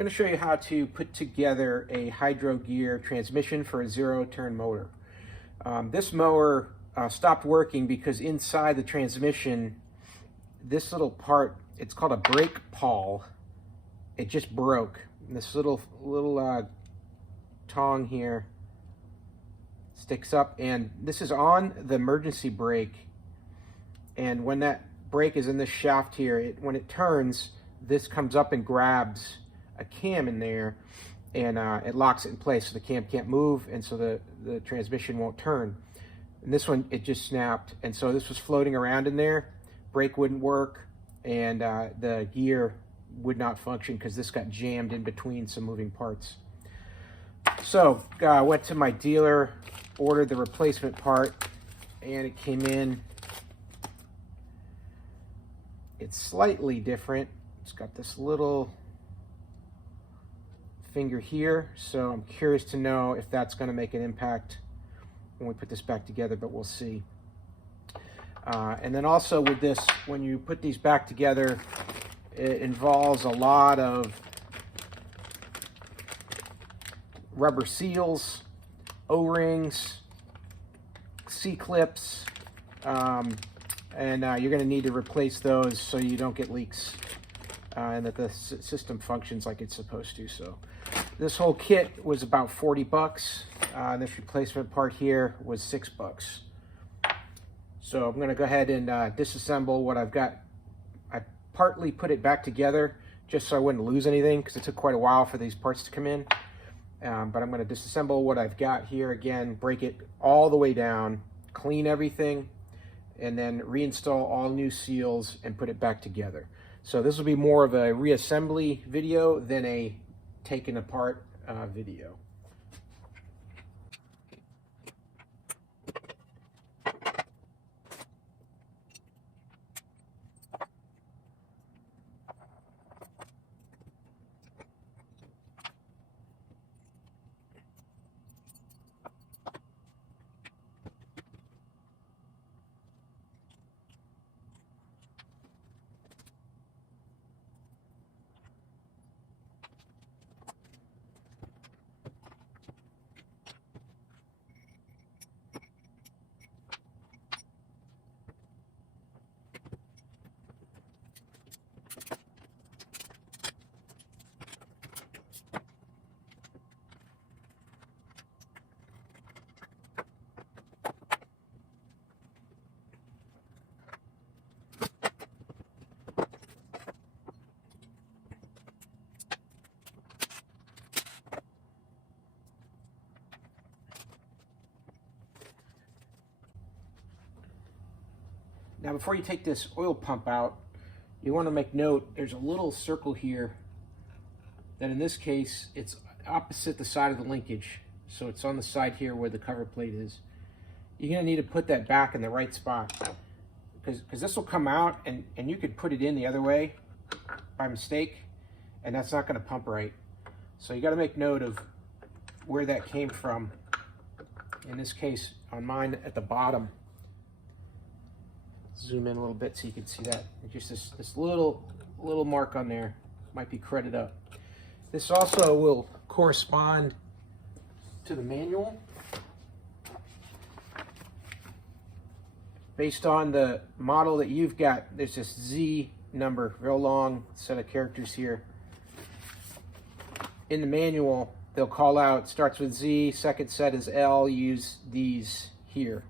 I'm going to show you how to put together a Hydro-Gear transmission for a zero-turn mower. This mower stopped working because inside the transmission, this little part, it's called a brake pawl, it just broke. And this little tong here sticks up, and this is on the emergency brake. And when that brake is in this shaft here, when it turns, this comes up and grabs a cam in there, and it locks it in place so the cam can't move, and so the transmission won't turn. And this one, it just snapped, and so this was floating around in there. Brake wouldn't work, and the gear would not function because this got jammed in between some moving parts. So went to my dealer, ordered the replacement part, and it came in. It's slightly different. It's got this little finger here, so I'm curious to know if that's going to make an impact when we put this back together, but we'll see. And then also with this, when you put these back together, it involves a lot of rubber seals, O-rings, C-clips, and you're going to need to replace those so you don't get leaks and that the system functions like it's supposed to. So this whole kit was about 40 bucks. This replacement part here was $6. So I'm going to go ahead and disassemble what I've got. I partly put it back together just so I wouldn't lose anything because it took quite a while for these parts to come in. But I'm going to disassemble what I've got here again, break it all the way down, clean everything, and then reinstall all new seals and put it back together. So this will be more of a reassembly video than a taken apart video. Now before you take this oil pump out, you want to make note there's a little circle here that in this case it's opposite the side of the linkage. So it's on the side here where the cover plate is. You're going to need to put that back in the right spot because this will come out and you could put it in the other way by mistake and that's not going to pump right. So you got to make note of where that came from. In this case on mine at the bottom. Zoom in a little bit so you can see that. Just this little mark on there might be cretted up. This also will correspond to the manual. Based on the model that you've got, there's this Z number, real long set of characters here. In the manual, they'll call out, starts with Z, second set is L, use these here.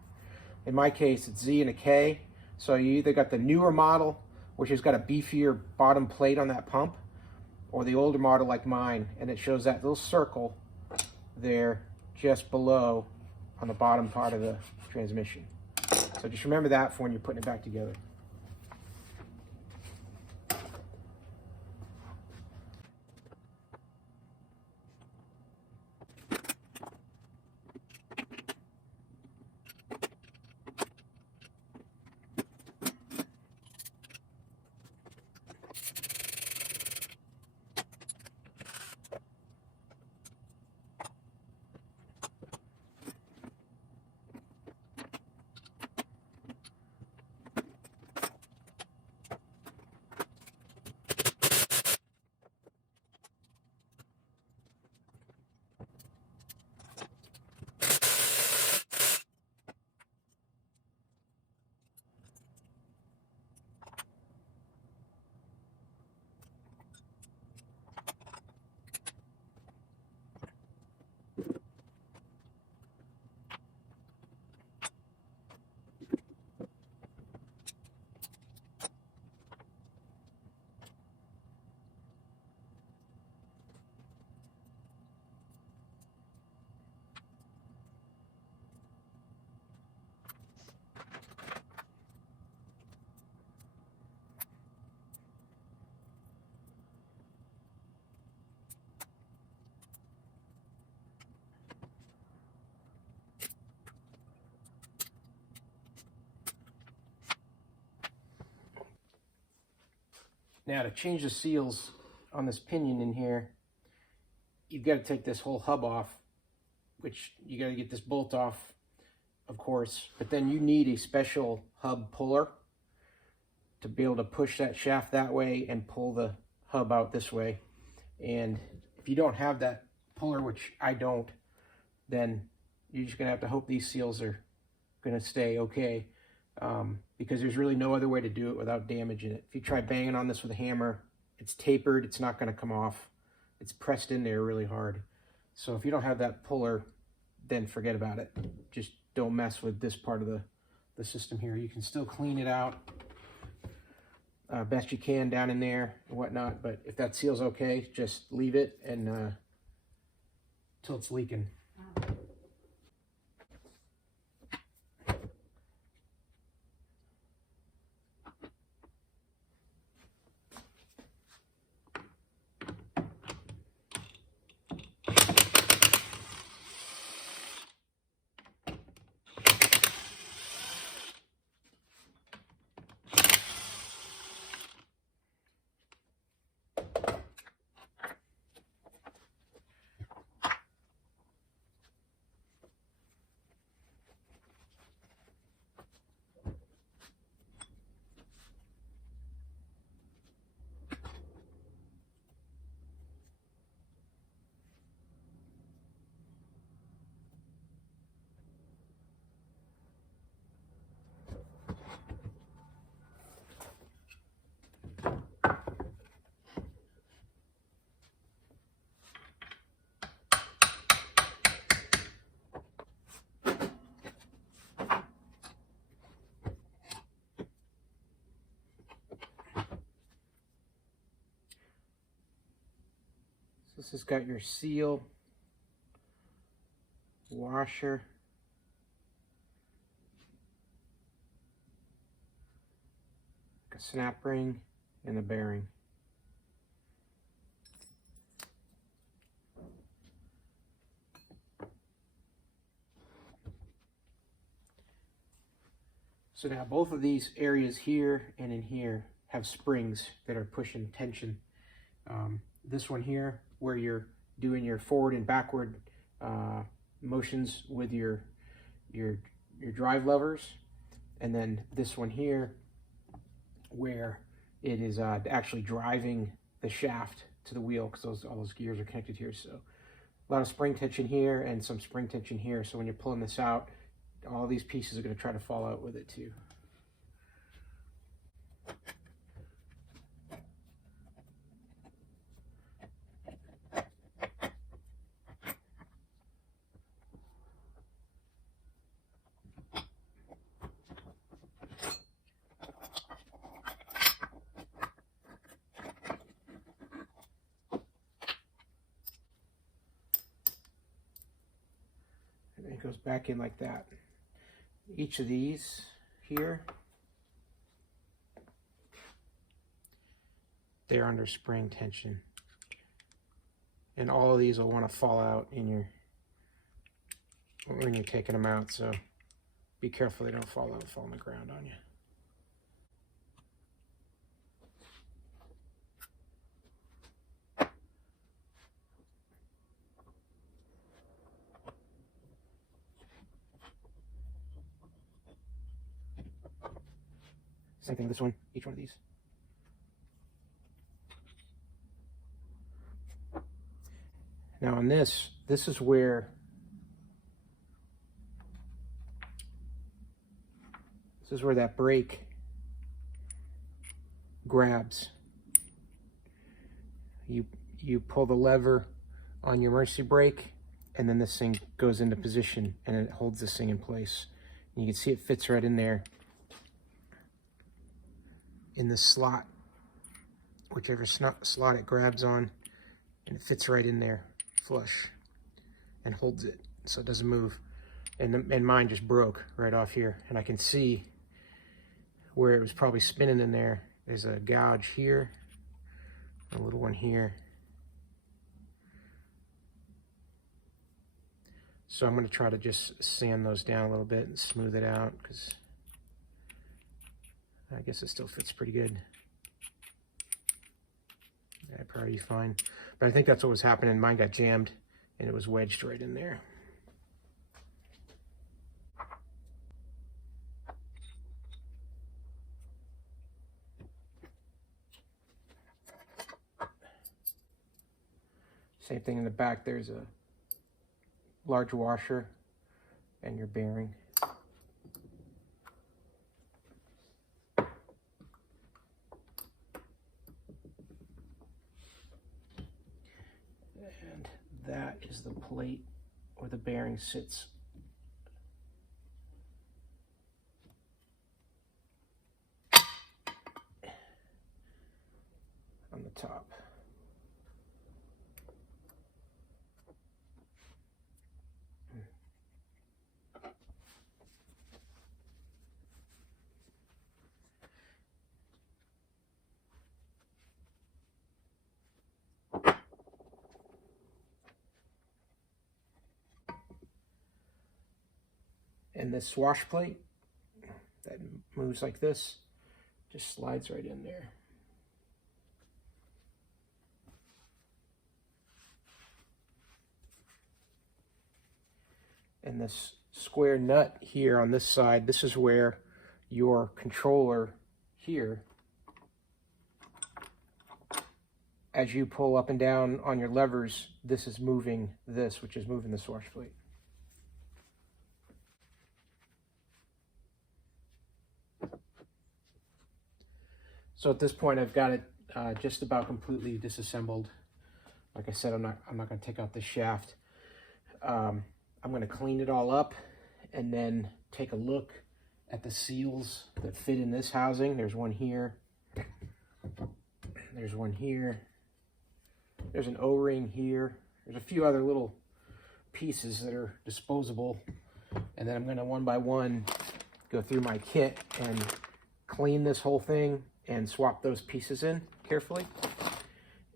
In my case, it's Z and a K. So you either got the newer model, which has got a beefier bottom plate on that pump, or the older model like mine, and it shows that little circle there just below on the bottom part of the transmission. So just remember that for when you're putting it back together. Now to change the seals on this pinion in here, you've got to take this whole hub off, which you got to get this bolt off, of course, but then you need a special hub puller to be able to push that shaft that way and pull the hub out this way. And if you don't have that puller, which I don't, then you're just gonna have to hope these seals are gonna stay okay, because there's really no other way to do it without damaging it. If you try banging on this with a hammer, it's tapered, it's not gonna come off. It's pressed in there really hard. So if you don't have that puller, then forget about it. Just don't mess with this part of the system here. You can still clean it out best you can down in there and whatnot, but if that seal's okay, just leave it and till it's leaking. This has got your seal, washer, a snap ring, and a bearing. So now both of these areas here and in here have springs that are pushing tension. This one here, where you're doing your forward and backward motions with your drive levers, and then this one here, where it is actually driving the shaft to the wheel, because all those gears are connected here. So a lot of spring tension here and some spring tension here. So when you're pulling this out, all these pieces are going to try to fall out with it too. And it goes back in like that. Each of these here, they're under spring tension, and all of these will want to fall out in when you're taking them out, so be careful they don't fall out and fall on the ground on you. Same thing with this one, each one of these. Now on this is where that brake grabs. You pull the lever on your emergency brake, and then this thing goes into position and it holds this thing in place. And you can see it fits right in there, in the slot, whichever slot it grabs on, and it fits right in there flush and holds it so it doesn't move. And mine just broke right off here, and I can see where it was probably spinning in there. There's a gouge here, a little one here. So I'm going to try to just sand those down a little bit and smooth it out, because I guess it still fits pretty good. That priority's fine. But I think that's what was happening. Mine got jammed and it was wedged right in there. Same thing in the back. There's a large washer and your bearing. And that is the plate where the bearing sits. On the top. And this wash plate that moves like this just slides right in there. And this square nut here on this side, this is where your controller here, as you pull up and down on your levers, this is moving this, which is moving this wash plate. So at this point, I've got it just about completely disassembled. Like I said, I'm not going to take out the shaft. I'm going to clean it all up and then take a look at the seals that fit in this housing. There's one here. There's one here. There's an O-ring here. There's a few other little pieces that are disposable. And then I'm going to one by one go through my kit and clean this whole thing and swap those pieces in carefully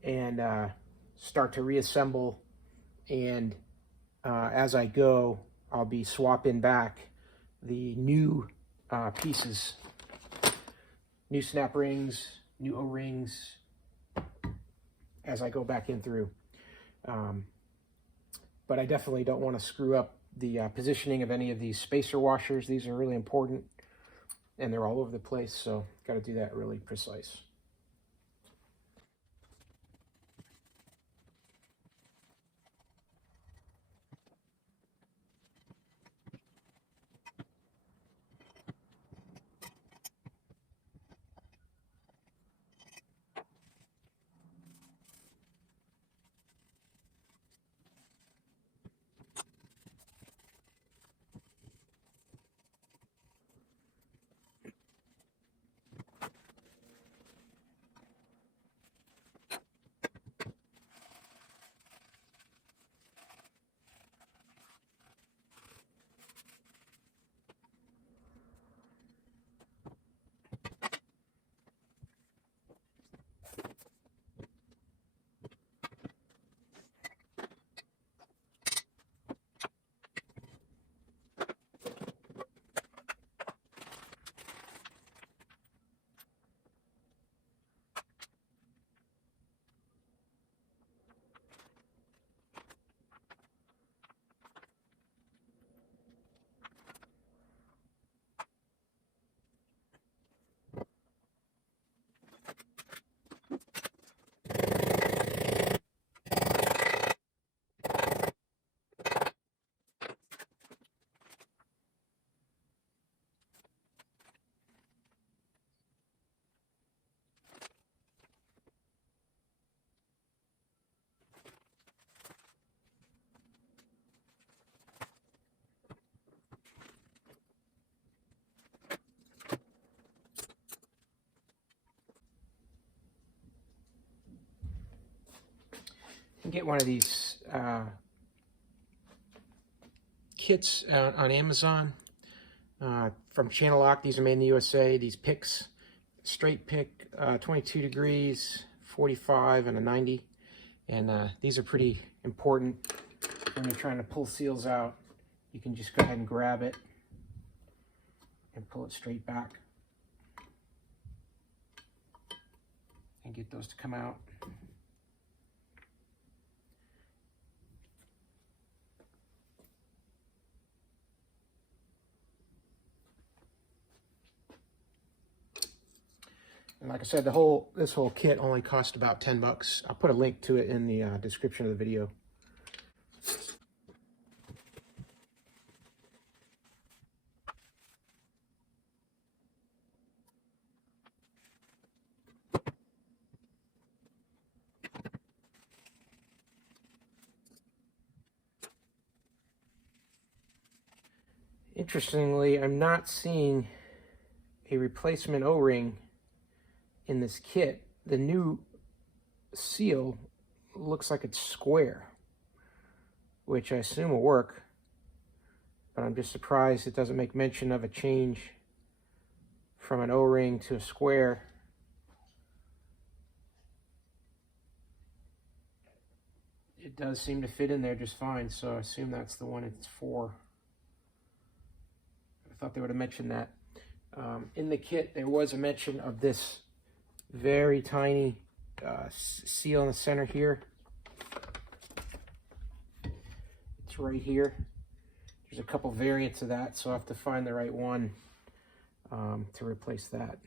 and start to reassemble. And as I go, I'll be swapping back the new pieces, new snap rings, new O-rings, as I go back in through. But I definitely don't want to screw up the positioning of any of these spacer washers. These are really important and they're all over the place, so got to do that really precise. You can get one of these kits on Amazon from Channel Lock. These are made in the USA. These picks, straight pick, 22 degrees, 45, and a 90. And these are pretty important when you're trying to pull seals out. You can just go ahead and grab it and pull it straight back and get those to come out. And like I said, this whole kit only cost about 10 bucks. I'll put a link to it in the description of the video. Interestingly, I'm not seeing a replacement O-ring in this kit. The new seal looks like it's square, which I assume will work, but I'm just surprised it doesn't make mention of a change from an O-ring to a square. It does seem to fit in there just fine, so I assume that's the one it's for. I thought they would have mentioned that. In the kit, there was a mention of this very tiny seal in the center here. It's right here. There's a couple variants of that, so I have to find the right one to replace that.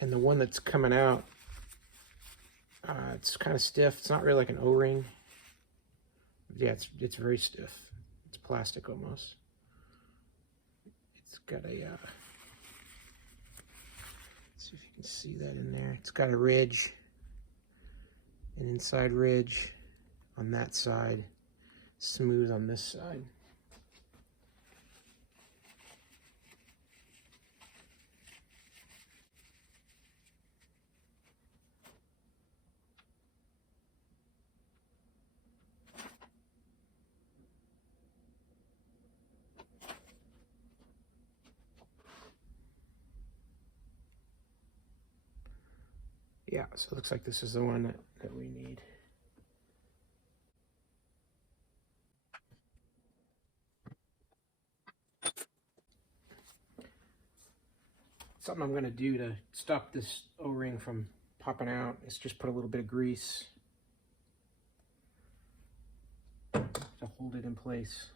And the one that's coming out, it's kind of stiff. It's not really like an O-ring. Yeah, it's very stiff. It's plastic almost. It's got a, let's see if you can see that in there. It's got a ridge, an inside ridge on that side, smooth on this side. Yeah, so it looks like this is the one that we need. Something I'm going to do to stop this O-ring from popping out is just put a little bit of grease to hold it in place.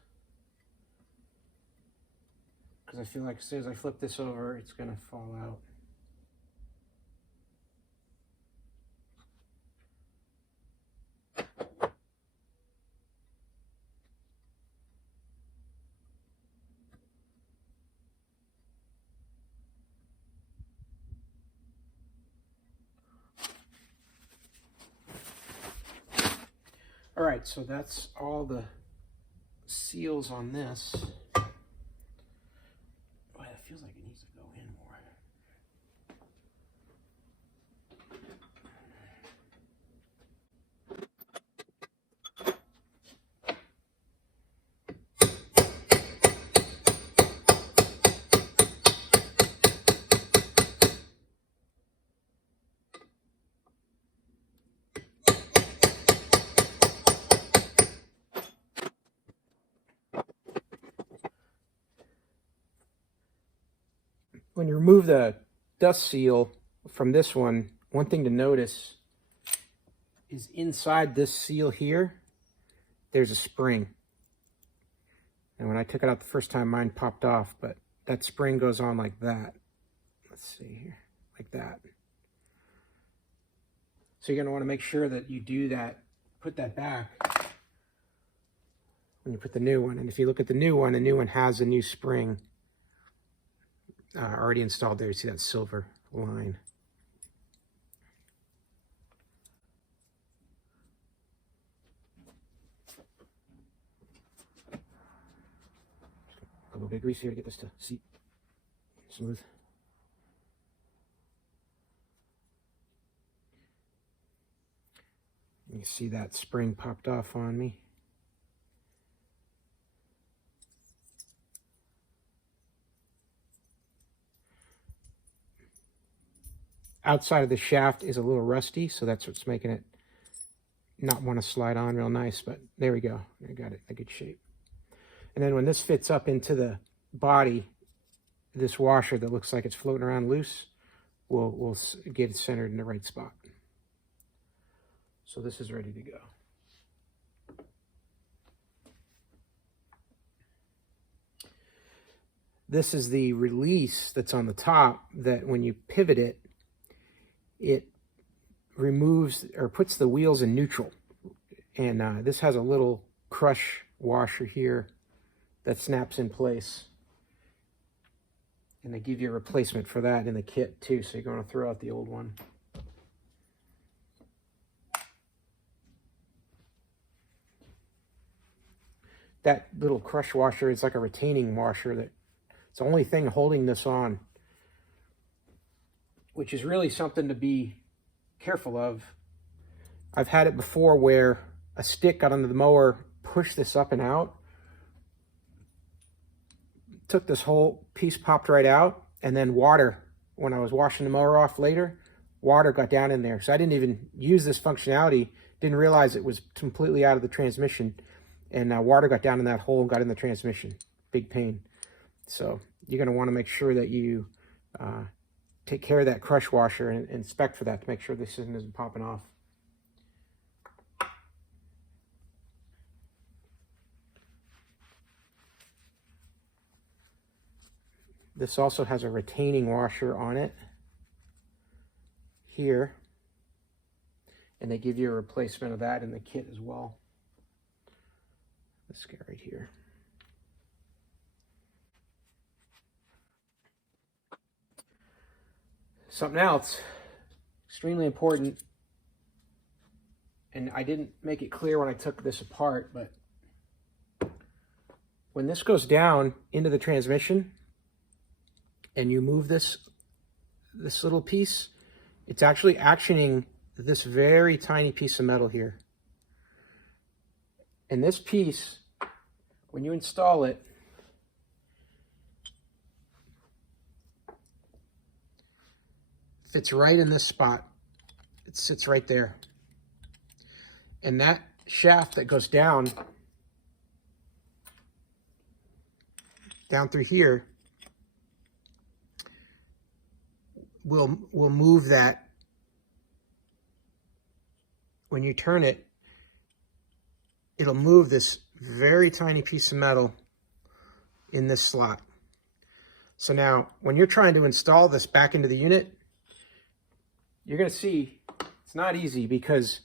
Because I feel like as soon as I flip this over, it's going to fall out. All right, so that's all the seals on this. Boy, it feels like it needs to go in more. When you remove the dust seal from this one thing to notice is inside this seal here, there's a spring. And when I took it out the first time, mine popped off, but that spring goes on like that. Let's see here, like that. So you're going to want to make sure that you do that, put that back when you put the new one. And if you look at the new one has a new spring already installed there. You see that silver line. A little bit of grease here to get this to seat smooth. You see that spring popped off on me. Outside of the shaft is a little rusty, so that's what's making it not want to slide on real nice, but there we go. I got it in a good shape. And then when this fits up into the body, this washer that looks like it's floating around loose, we'll get it centered in the right spot. So this is ready to go. this is the release that's on the top that when you pivot it, it removes or puts the wheels in neutral. And this has a little crush washer here that snaps in place. And they give you a replacement for that in the kit too, so you're going to throw out the old one. That little crush washer is like a retaining washer that it's the only thing holding this on, which is really something to be careful of. I've had it before where a stick got under the mower, pushed this up and out, took this whole piece, popped right out, and then water, when I was washing the mower off later, water got down in there. So I didn't even use this functionality, didn't realize it was completely out of the transmission, and water got down in that hole and got in the transmission. Big pain. So you're going to want to make sure that you take care of that crush washer and inspect for that to make sure this isn't popping off. This also has a retaining washer on it here, and they give you a replacement of that in the kit as well. This guy right here. Something else extremely important, and I didn't make it clear when I took this apart, but when this goes down into the transmission and you move this little piece, it's actually actioning this very tiny piece of metal here. And this piece, when you install it, fits right in this spot. It sits right there. And that shaft that goes down through here will move that. When you turn it, it'll move this very tiny piece of metal in this slot. So now when you're trying to install this back into the unit, you're going to see it's not easy because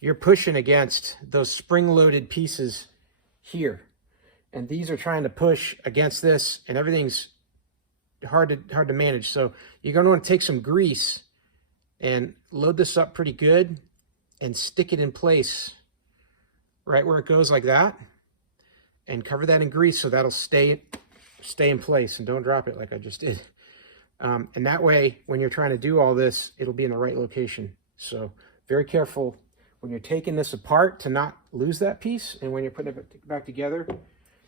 you're pushing against those spring-loaded pieces here. And these are trying to push against this, and everything's hard to manage. So you're going to want to take some grease and load this up pretty good and stick it in place right where it goes like that, and cover that in grease so that'll stay in place and don't drop it like I just did. And that way, when you're trying to do all this, it'll be in the right location. So very careful when you're taking this apart to not lose that piece, and when you're putting it back together,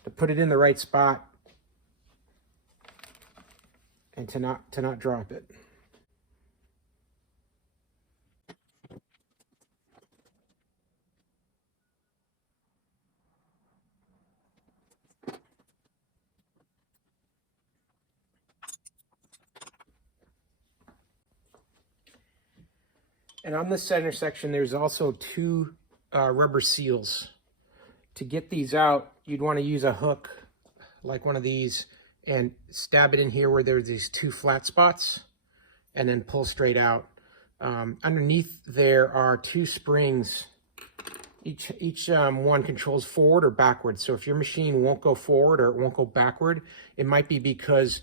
to put it in the right spot and to not drop it. And on this center section, there's also two rubber seals. To get these out, you'd want to use a hook like one of these and stab it in here where there's these two flat spots, and then pull straight out. Underneath there are two springs. Each one controls forward or backward. So if your machine won't go forward or it won't go backward, it might be because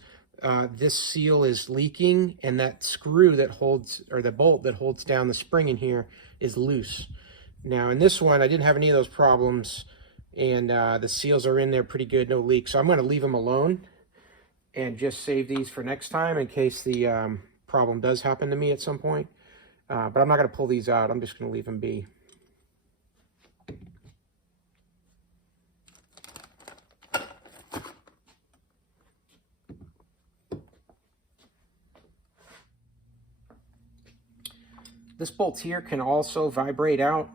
this seal is leaking and that screw that holds, or the bolt that holds down the spring in here is loose. Now in this one, I didn't have any of those problems, and the seals are in there pretty good, no leak. So I'm going to leave them alone and just save these for next time in case the problem does happen to me at some point. But I'm not going to pull these out. I'm just going to leave them be. This bolt here can also vibrate out,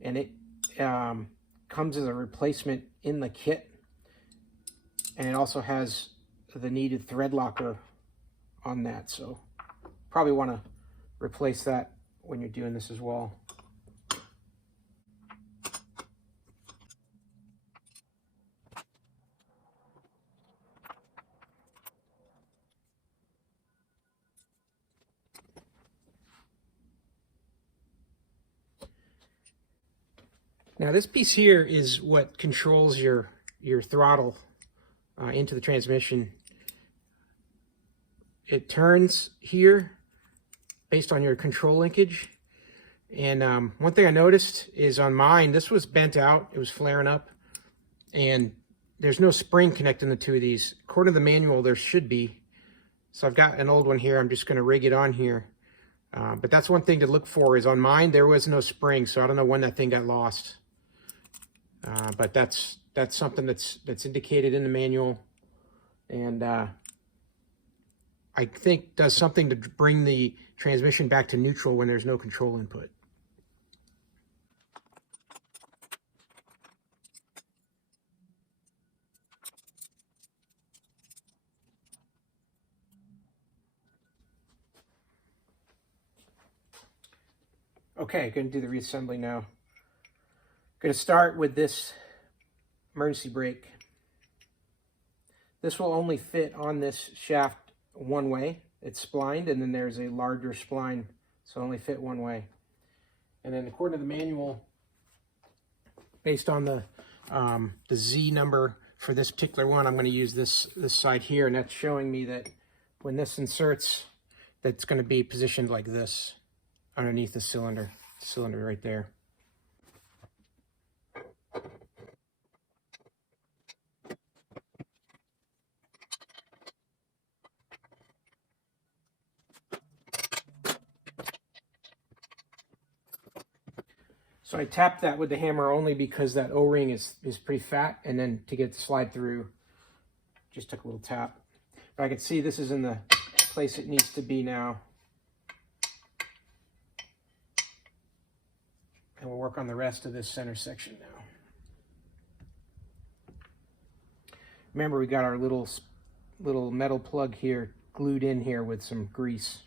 and it comes as a replacement in the kit, and it also has the needed thread locker on that, so probably want to replace that when you're doing this as well. Now this piece here is what controls your throttle into the transmission. It turns here based on your control linkage. And one thing I noticed is on mine, this was bent out, it was flaring up, and there's no spring connecting the two of these. According to the manual, there should be. So I've got an old one here, I'm just gonna rig it on here. But that's one thing to look for, is on mine, there was no spring, so I don't know when that thing got lost. But that's something that's indicated in the manual, and I think does something to bring the transmission back to neutral when there's no control input. Okay, going to do the reassembly now. Going to start with this emergency brake. This will only fit on this shaft one way. It's splined, and then there's a larger spline, so only fit one way. And then according to the manual, based on the Z number for this particular one, I'm going to use this side here, and that's showing me that when this inserts, that's going to be positioned like this underneath the cylinder right there. So I tapped that with the hammer only because that O-ring is pretty fat, and then to get it to slide through, just took a little tap. But I can see this is in the place it needs to be now. And we'll work on the rest of this center section now. Remember, we got our little metal plug here glued in here with some grease.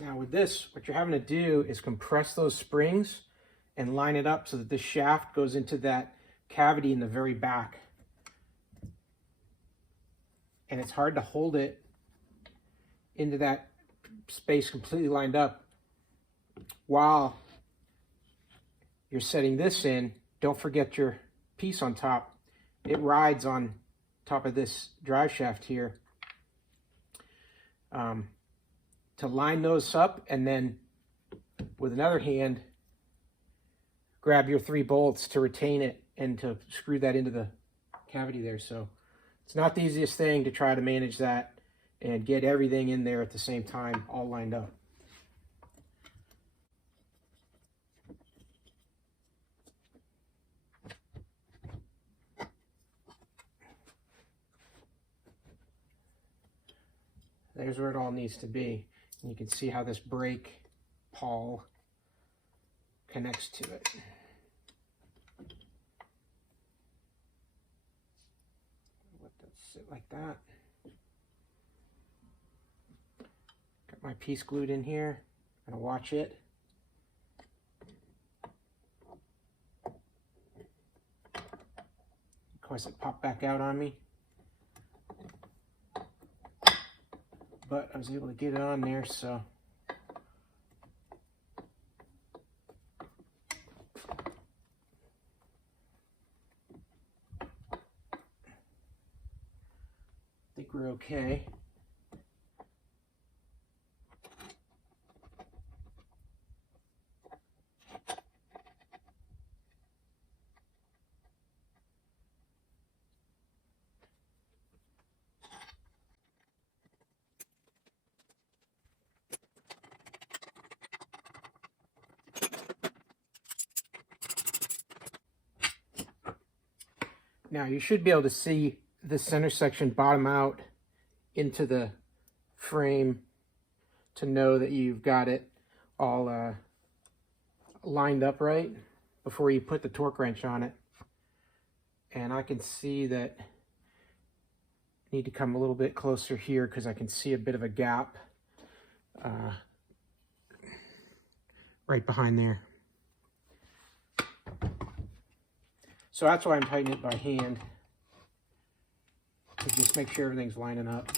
Now with this, what you're having to do is compress those springs and line it up so that this shaft goes into that cavity in the very back. And it's hard to hold it into that space completely lined up while you're setting this in. Don't forget your piece on top. It rides on top of this drive shaft here. To line those up, and then with another hand grab your 3 bolts to retain it and to screw that into the cavity there. So it's not the easiest thing to try to manage that and get everything in there at the same time, all lined up. There's where it all needs to be. And you can see how this brake pawl connects to it. Let that sit like that. Got my piece glued in here. I'm gonna watch it. Of course, it popped back out on me. But I was able to get it on there, so. I think we're okay. Now you should be able to see the center section bottom out into the frame to know that you've got it all lined up right before you put the torque wrench on it. And I can see that I need to come a little bit closer here because I can see a bit of a gap right behind there. So that's why I'm tightening it by hand, to just make sure everything's lining up.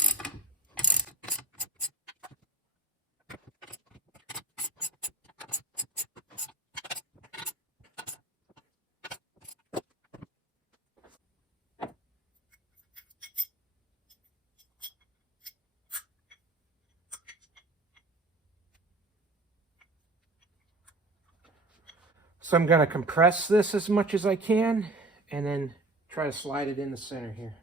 So I'm going to compress this as much as I can and then try to slide it in the center here.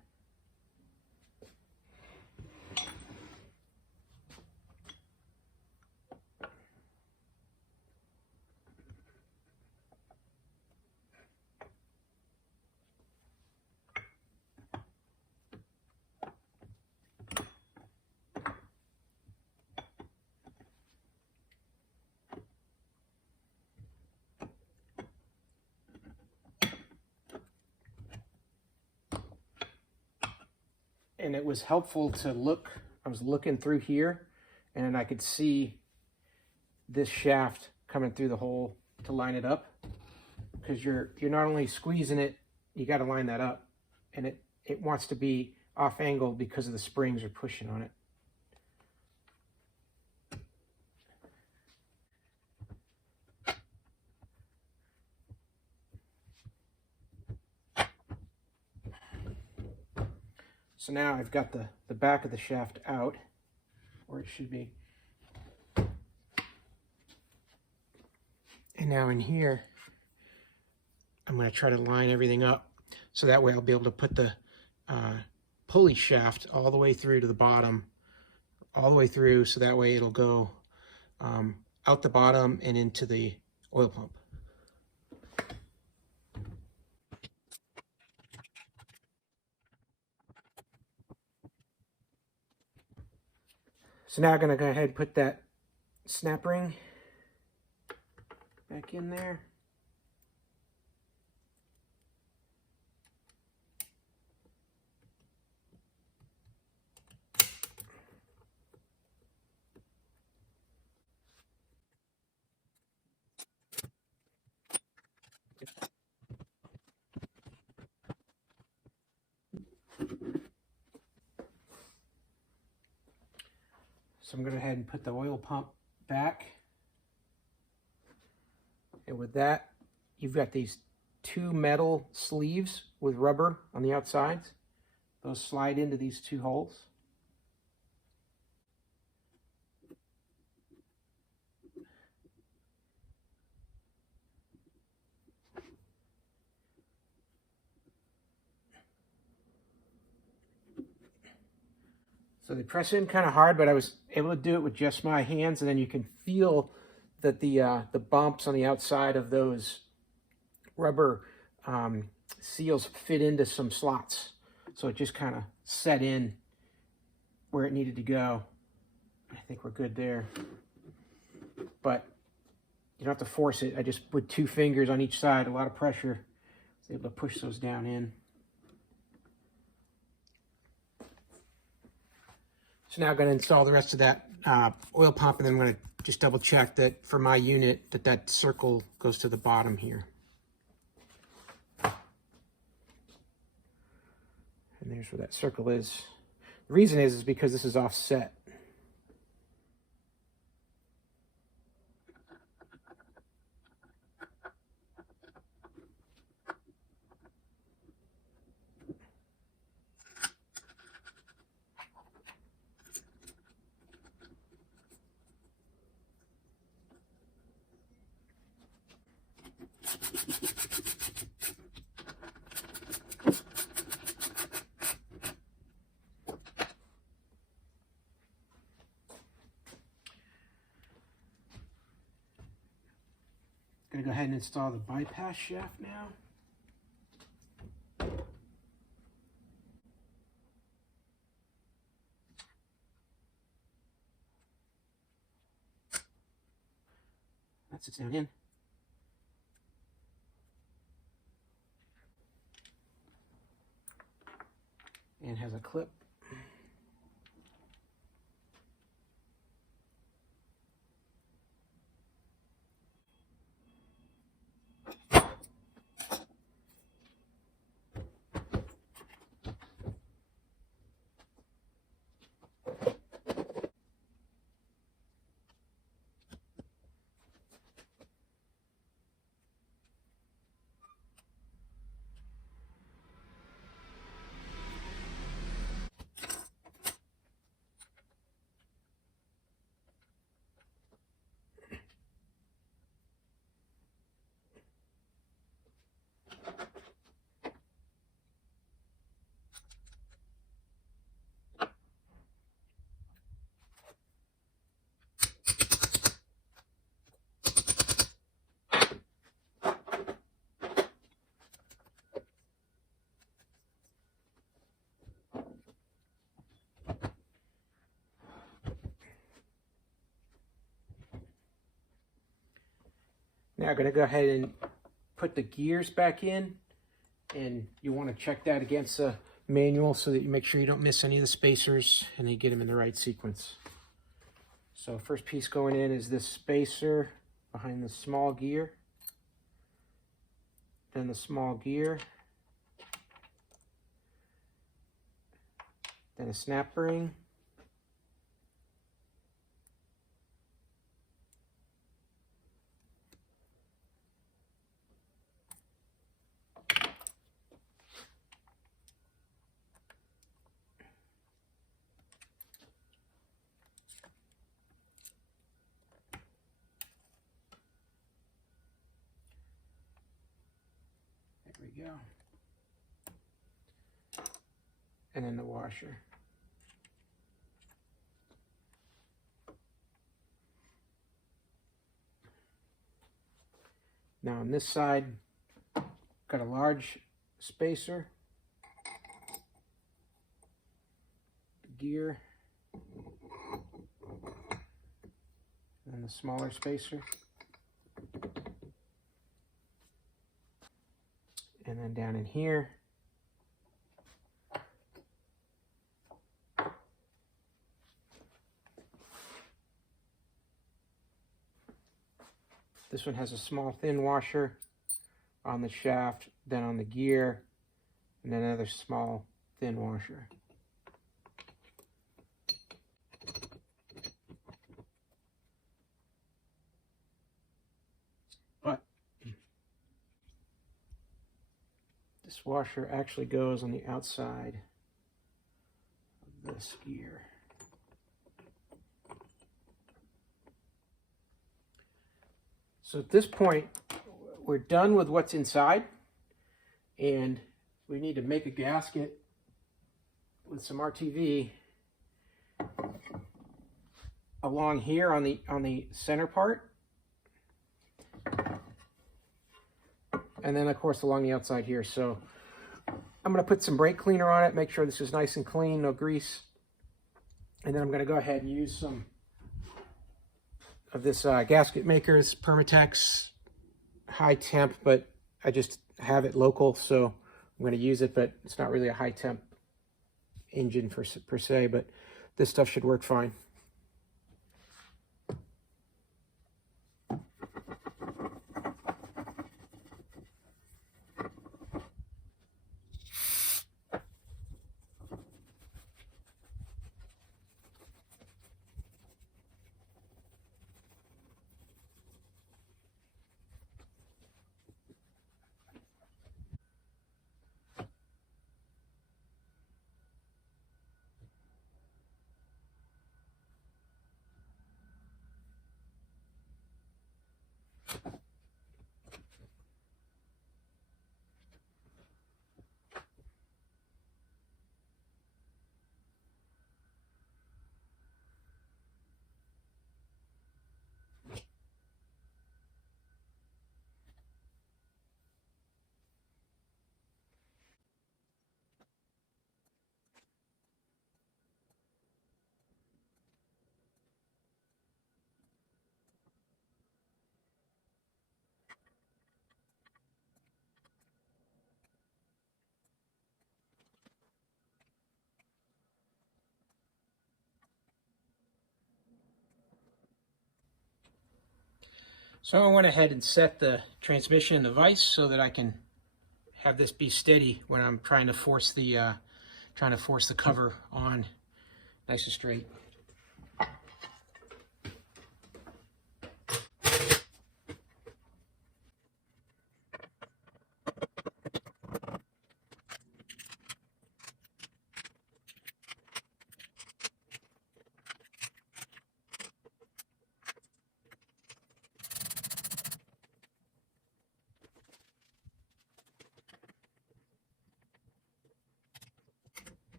And it was helpful to look, I was looking through here and I could see this shaft coming through the hole to line it up, because you're not only squeezing it, you got to line that up, and it wants to be off angle because of the springs are pushing on it. So now I've got the back of the shaft out where it should be. And now in here, I'm going to try to line everything up so that way I'll be able to put the pulley shaft all the way through to the bottom, all the way through, so that way it'll go out the bottom and into the oil pump. So now I'm going to go ahead and put that snap ring back in there. So I'm going to go ahead and put the oil pump back. And with that, you've got these two metal sleeves with rubber on the outsides. Those slide into these two holes. So they press in kind of hard, but I was able to do it with just my hands, and then you can feel that the bumps on the outside of those rubber seals fit into some slots. So it just kind of set in where it needed to go. I think we're good there. But you don't have to force it. I just put 2 fingers on each side, a lot of pressure. I was able to push those down in. So now I'm going to install the rest of that oil pump, and then I'm going to just double check that for my unit that circle goes to the bottom here. And there's where that circle is. The reason is because this is offset. Gonna go ahead and install the bypass shaft now. That sits down in. And has a clip. Now I'm going to go ahead and put the gears back in, and you want to check that against the manual so that you make sure you don't miss any of the spacers and you get them in the right sequence. So first piece going in is this spacer behind the small gear, then the small gear, then a snap ring, there we go, and then the washer. Now on this side, got a large spacer, gear, and the smaller spacer. And then down in here, this one has a small thin washer on the shaft, then on the gear, and then another small thin washer. But this washer actually goes on the outside of this gear. So at this point, we're done with what's inside, and we need to make a gasket with some RTV along here on the center part, and then of course along the outside here. So I'm going to put some brake cleaner on it, make sure this is nice and clean, no grease, and then I'm going to go ahead and use some of this gasket maker's Permatex high temp, but I just have it local, so I'm going to use it, but it's not really a high temp engine per se, but this stuff should work fine. So I went ahead and set the transmission in the vise so that I can have this be steady when I'm trying to force the cover on nice and straight.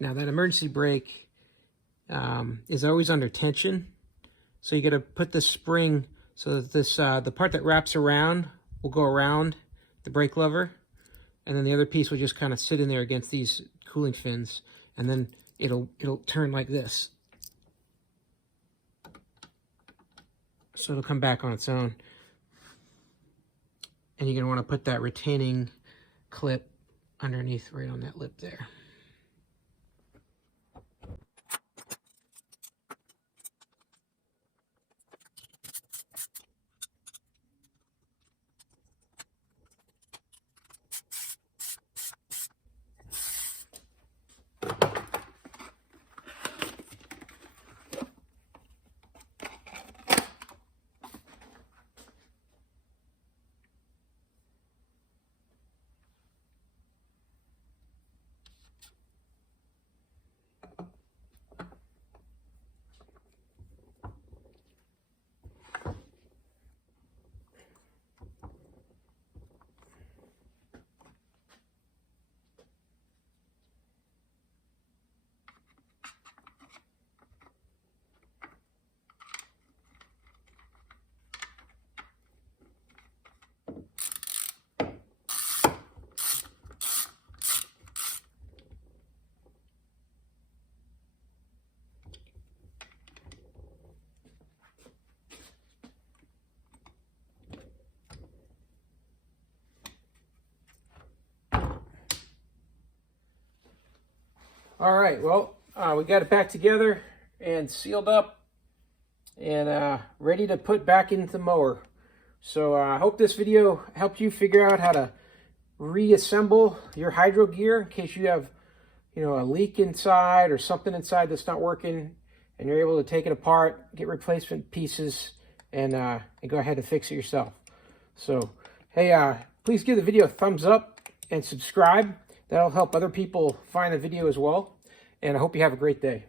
Now that emergency brake is always under tension, so you got to put the spring so that this the part that wraps around will go around the brake lever, and then the other piece will just kind of sit in there against these cooling fins, and then it'll turn like this. So it'll come back on its own, and you're gonna want to put that retaining clip underneath right on that lip there. All right, well, we got it back together and sealed up and ready to put back into the mower. So I hope this video helped you figure out how to reassemble your Hydro-Gear in case you have, a leak inside or something inside that's not working, and you're able to take it apart, get replacement pieces, and go ahead and fix it yourself. So, hey, please give the video a thumbs up and subscribe. That'll help other people find the video as well. And I hope you have a great day.